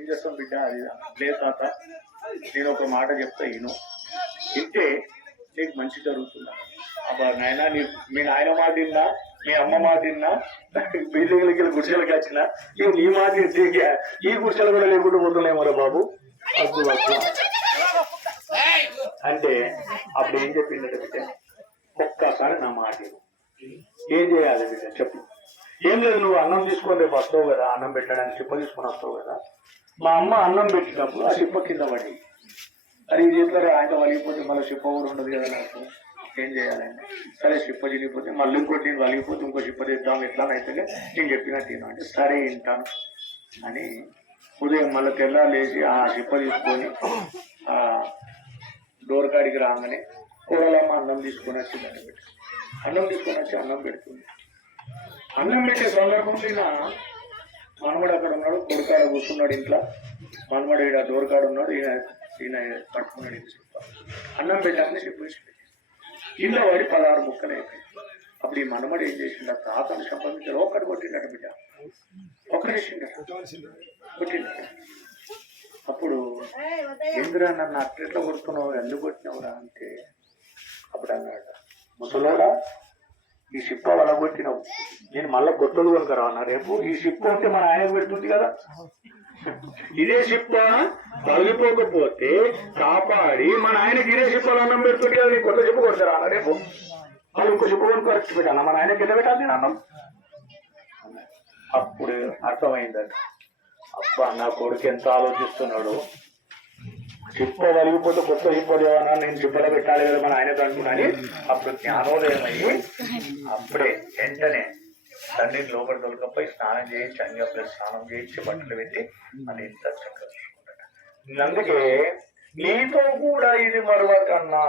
ఏం చేస్తాం బిడ్డ అది లేదు తాత, నేను ఒక మాట చెప్తా ఈను ఇంటే నీకు మంచి జరుగుతుందా. అబ్బా నాయన మీ నాయన మాట విన్నా, మీ అమ్మ మాట విన్నా, బిల్డింగ్లకి గుడిసెలకి వచ్చినా నీ మాట ఈ గుడిసెలు కూడా లేకుండా పోతున్నాయేమో బాబు వద్దు వద్దు అంటే అప్పుడు ఏం చెప్పిందంటే బిడ్డ ఒక్కసారి నా మాట ఏం చేయాలి బిడ్డ చెప్పు. ఏం లేదు, నువ్వు అన్నం తీసుకొని రేపు వస్తావు కదా, అన్నం పెట్టడానికి చిప్ప తీసుకొని వస్తావు కదా, మా అమ్మ అన్నం పెట్టినప్పుడు ఆ చిప్ప కింద పడి అది చేతిలో ఆయన వలిగిపోతే మళ్ళీ చిప్ప కూడా ఉండదు కదా నాకు, ఏం చేయాలండి. సరే చిప్ప చిరిగిపోతే మళ్ళీ ఇంకోటి నేను వలిగిపోతే ఇంకో చిప్ప తెద్దాం ఎట్లానైతే నేను చెప్పినట్టు తిను అంటే సరే వింటాను అని ఉదయం మళ్ళీ తెల్లా లేచి ఆ చిప్ప తీసుకొని ఆ డోర్ కాడికి రాగానే కూరలమ్మ అన్నం తీసుకొని వచ్చిందంటే పెట్టి అన్నం తీసుకొని వచ్చి అన్నం పెడుతుంది. అన్నం పెట్టే సందర్భంలో ఈయన మనమడు అక్కడ ఉన్నాడు, కొడుకాడ కూర్చున్నాడు ఇంట్లో, మనమడు ఈడ డోర్ కాడ ఉన్నాడు, ఈయన పట్టుకున్నాడు ఇంటి చెప్ప అన్నం పెట్టాలని చెప్పేసి ఇంట్లో వాడి 16 ముక్కలు అయిపోయింది. అప్పుడు ఈ మనమడు ఏం చేసిండ తాతను సంబంధించి ఒక్కటి కొట్టిండట బిడ్డ, ఒక్కడేసిండట కొట్టిండట. అప్పుడు ఎందురా నన్ను అట్లెట్లా కొడుతున్నావు, ఎందుకు కొట్టినవురా అంటే అప్పుడు అన్నాడు ముసలోడా ఈ షిప్ప వలగొట్టినావు, నేను మళ్ళా గొట్టలు కొనుకరా అన్నా, రేపు ఈ షిప్ప ఉంటే మన ఆయన పెడుతుంది కదా, ఇదే షిప్ప పగిలిపోకపోతే కాపాడి మన ఆయనకి ఇదే షిప్పలు అన్నం పెడుతుంది కదా, నీ కొత్త షిప్ప కొడతారా అన్న, రేపు వాళ్ళు ఇంకో షిప్ప కొనుక్కు ఖర్చు పెట్టాను మన ఆయన కింద పెట్టాలి నేను అన్నం. అప్పుడు అర్థమైందండి, అబ్బా నా కొడుకు ఎంత ఆలోచిస్తున్నాడు, చిప్ప వలిగిపోతే కొత్త చిప్పలు ఏమన్నా నేను చిప్పలో పెట్టాలి కదా మన ఆయనతో అనుకున్నాని అప్పుడు జ్ఞానోదయం అయ్యి అప్పుడే వెంటనే తండ్రిని లోపల తొలకపోయి స్నానం చేయించి అంగప్పుడు స్నానం చేయించి బట్టలు పెట్టి అని ఇంత చక్కగా చూసుకుంటాడు. అందుకే నీతో కూడా ఇది మరొకన్నా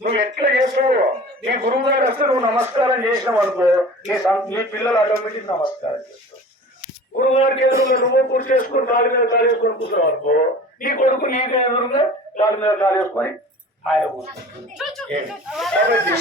నువ్వు ఎట్లా చేస్తావు, నీ గురువు గారు వస్తే నువ్వు నమస్కారం చేసినావు అనుకో, నీ పిల్లలు ఆటోమేటిక్ నమస్కారం చేస్తావు. గురువు గారికి ఎదురుగా నువ్వు కుర్చీ చేసుకుని కాళ్ళ మీద కాలు వేసుకొని కూర్చున్నావు అనుకో, నీ కొడుకు నీకు ఎదురుగా కాళ్ళ మీద కాలు వేసుకొని ఆయన కూర్చుంటుంది. కాబట్టి